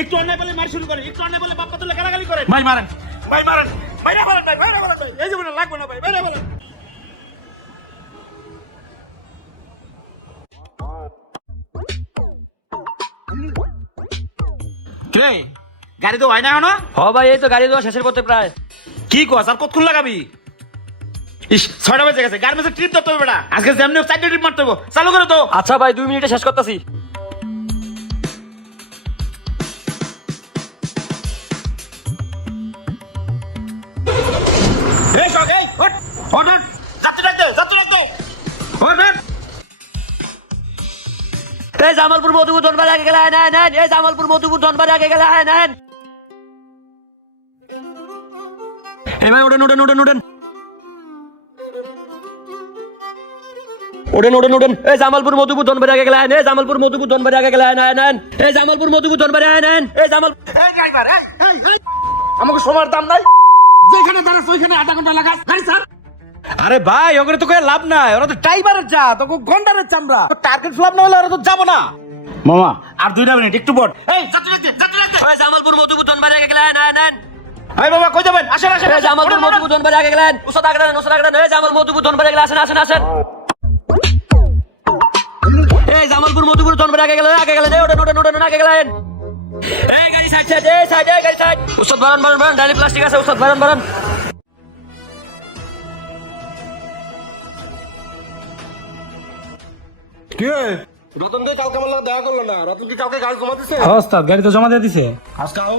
একটু অন্যায় বলে মার শুরু করেন একটু অন্যায় বলে বাপ্পা তুলে গালাগালি করেন ভাই মারেন। ভাই মারেন মারেন ভাই ভাইরা মারেন ভাই। এই জীবনে লাগবে না ভাই কে? গাড়ি তো হয় না এখনও? হ ভাই এই তো গাড়ি দেওয়া শেষের পথে প্রায়। কি কস আর কতক্ষণ লাগাবি? ইস ছয়টা বেজে গেছে গার্মেন্টসের ট্রিপ ধরতে হবে বেটা। আজকে যেমনি চারটে ট্রিপ মারতে হবে। চালু করে তো আচ্ছা ভাই দুই মিনিটে শেষ করতেছি। এই সব এই হট হট হট যাত্রী ডাক দে যাত্রী ডাক দে হট এই জামালপুর মধুপুর ধনবাদ আগে গেলে নেন নেন এই জামালপুর মধুপুর ধনবাদ আগে গেলে নেন এই ভাই ওঠেন ওঠেন ওঠেন ওঠেন। ওঠেন ওঠেন ওঠেন। এই জামালপুর মধুপুর ধনবাদ আগে গেলে এই জামালপুর মধুপুর ধনবাদ আগে গেলে নেন নেন এই জামালপুর মধুপুর ধনবাদ আগে নেন এই জামাল এই ড্রাইভার এই। আমাকে সময়ের দাম নাই। যেখানে দাঁড়াস ওইখানে আধা ঘণ্টা লাগাস। গাড়ি স্যার? আরে ভাই ওখানে তো কয়ে লাভ নাই ওরা তো ড্রাইভারের যা তো গন্ডারের চামড়া। টার্গেট ফ্লাপ না হলে ওরা তো যাব না। মামা আর দুইটা মিনিট একটু বট। এই জামালপুর মধুপুর ধনবাদ আগে গেলে নেন নেন। এই বাবা কই যাবেন? আসেন আসেন জামালপুর মধুপুর ধনবাদ আগে গেলেন। উস্তাদ আগে নেন উস্তাদ আগে নেন এই জামাল মধুপুর ধনবাদ আগে গেলে আসেন আসেন আসেন। এই জামালপুর মধুপুর ধনবাদ আগে গেলেন আগে গেলেন। এই ওঠেন ওঠেন ওঠেন আগে গেলেন। এই গাড়ি সাইড সাইড এই সাইড এই গাড়ি সাইড উস্তাদ বারান বারান বারান ডাইনি প্লাস্টিক আছে উস্তাদ বারান বারান রতন ভাই কালকে আমার লাগে দেখা করল না। রতন কি কালকে গাড়ি জমা দিছে? ওস্তাদ গাড়ি তো জমা দিয়ে দিছে। আজকে আও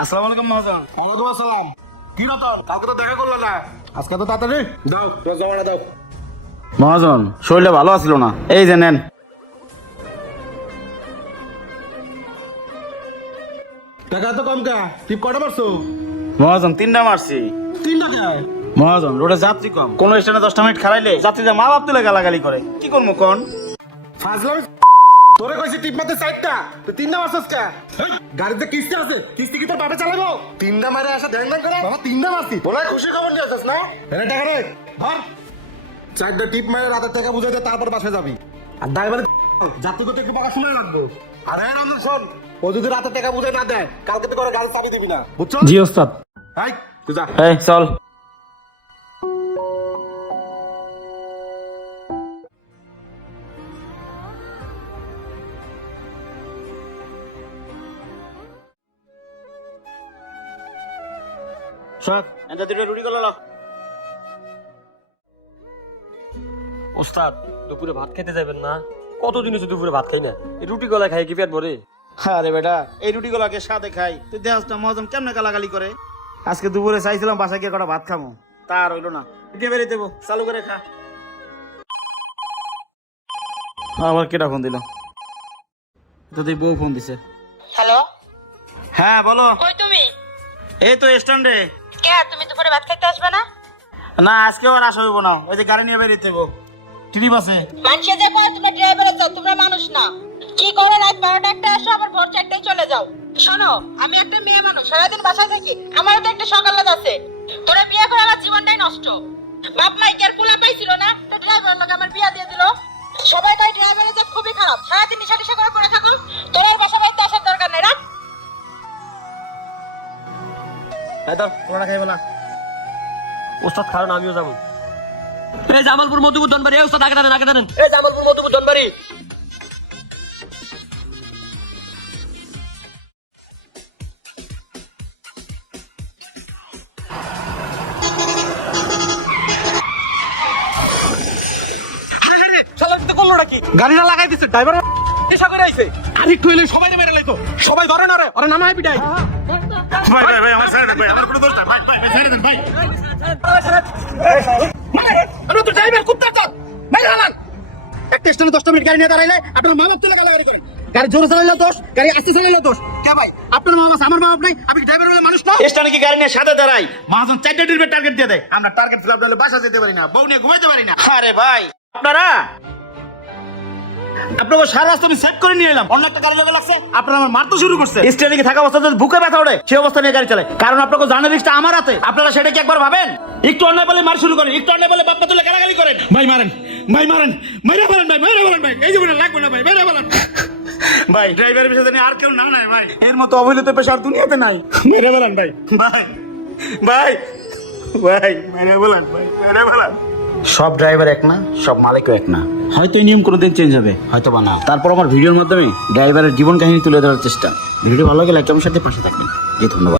আসসালামু আলাইকুম মহাজন। ওয়ালাইকুম আসসালাম। কি রতন? কালকে তো দেখা করল না। আজকে তো তাড়াতাড়ি। দাও জমাটা দাও। মহাজন শরীরটা ভালো আছিল না। এই যে নেন। টাকা তো কম কা? টিপ কটা মারছো? মহাজন তিনটা মারছি। তিনটা দেয় মহাজন রোডে যাত্রী কম। কোন স্টেশনে দশটা মিনিট খারাইলে যাত্রীদের মা বাপ তুলে গালাগালি করে। কি করব কোন? ফাজলাম তোরে কইছি টিপ মারতে চারটা। তো তিনটা মারছস কা? গাড়িতে কিস্তি আছে। কিস্তি কি তোর বাপে চালাবো? তিনটা মারে আসা ধ্যান ধ্যান করে। বাবা তিনটা মারছি। বলে খুশি খবর নিয়ে আসছিস না? এনে টাকা রে ধর। চারটা টিপ মারে রাতের টাকা বুঝাই দে তারপর বাসায় যাবি। আর ড্রাইভার করতে একটু পাকা শুনে রাখব আর হ্যাঁ রমজান শোন ও যদি রাতের টাকা বুঝাই না দেয় কালকে তো করে গাড়ি চাবি দিবি না। বুঝছ? জি ওস্তাদ। হাই তুই যা। এই চল। সব এটা দুটো রুটি করল ওস্তাদ দুপুরে ভাত খেতে যাবেন না? কতদিন হচ্ছে দুপুরে ভাত খাই না? এই রুটি গলা খাই কি পেট ভরে? আরে বেটা এই রুটি গুলাকে সাথে খাই। তুই দেখাস না মহাজন কেমনে গালাগালি করে? আজকে দুপুরে চাইছিলাম বাসায় গিয়ে কটা ভাত খামো। তার হইল না। দিয়ে বেরিয়ে দেবো? চালু করে খা। আবার কেটা ফোন দিল? তো তুই বউ ফোন দিছে। হ্যালো? হ্যাঁ বলো। কই তুমি? এই তো স্ট্যান্ডে। কে? তুমি দুপুরে ভাত খেতে আসবে না? না আজকে আর আসা হইব না। ওই যে গাড়ি নিয়ে বেরিয়ে দেবো। ট্রিপ আছে। মানুষে যে কয় তুমি ড্রাইভার আছো তোমরা মানুষ না। কি করে রাত বারোটা একটা আসো আবার ভোর চারটায় চলে যাও। শোনো আমি একটা মেয়ে মানুষ সারাদিন বাসায় থাকি আমারও তো একটা সকালাত আছে। তোরা বিয়ে করে আমার জীবনটাই নষ্ট। বাপ মাই কি আর পোলা পাইছিল না? তো ড্রাইভার লোক আমার বিয়া দিয়ে দিল। সবাই তাই ড্রাইভারের জব খুবই খারাপ। সারাদিন নিশা নিশা করে পড়ে থাকো তোর বাসা বাড়িতে আসার দরকার নেই রাখ। তোরা খাই বলা। ওস্তাদ কারণ আমিও যাব। এই জামালপুর মধুপুর ধনবাড়ি এই ওস্তাদ আগে টানেন আগে টানেন এই জামালপুর মধুপুর গাড়িটা লাগাই দিছে ড্রাইভার নেশা করে আইছে? আর একটু এলে সবাই মেরে লাইতো। সবাই ধরে না রে। ওরে নামায় পিটাই। ভাই ভাই ভাই আমার ছেড়ে দেন ভাই আমার কোনো দোষ নাই ভাই ভাই ভাই ছেড়ে দেন ভাই। আরে তো ড্রাইভার কুত্তা চল। মেরে হালান একটা স্টেশনে দশটা মিনিট গাড়ি নিয়ে দাঁড়াইলে আপনার মা বাপ তুলে করে। গাড়ি জোরে চালাইলে দোষ গাড়ি আস্তে চালাইলে দোষ। কে ভাই আপনার মা বাপ আমার মা বাপ নাই আমি ড্রাইভার বলে মানুষ না? স্টানে কি গাড়ি নিয়ে সাথে দাঁড়াই। মহাজন চারটে টার্গেট দিয়ে দেয়। আমরা টার্গেট ফিল আপ বাসা যেতে পারি না বউ নিয়ে ঘুমাইতে পারি না। আরে ভাই। আপনারা? আপনাকে সারা রাস্তা আমি সেভ করে নিয়ে এলাম। অন্য একটা গাড়ি লোকে লাগছে আপনারা আমার মারতে শুরু করছে স্টেনে কি থাকা অবস্থা বুকে ব্যথা ওঠে সেই অবস্থা নিয়ে গাড়ি চালায়। কারণ আপনাকে জানার রিক্সটা আমার হাতে। আপনারা সেটা কি একবার ভাবেন? একটু অন্যায় বলে মার শুরু করেন একটু অন্যায় বলে বাপ্পা তুলে গালাগালি করেন। ভাই মারেন ভাই মারেন মাইরা মারেন ভাই মাইরা মারেন ভাই। এই জীবনে লাগবে না ভাই মাইরা মারেন ভাই ড্রাইভারের পেশা আর কেউ না নাই ভাই। এর মতো অবহেলিত পেশা আর দুনিয়াতে নাই। মেরে বলেন ভাই। ভাই ভাই ভাই মেরে বলেন ভাই মেরে বলেন সব ড্রাইভার এক না সব মালিকও এক না। হয়তো এই নিয়ম কোনোদিন চেঞ্জ হবে হয়তো বা না। তারপর আমার ভিডিওর মাধ্যমে ড্রাইভারের জীবন কাহিনী তুলে ধরার চেষ্টা। ভিডিও ভালো লাগলে একটা আমার সাথে পাশে থাকবেন। এই ধন্যবাদ।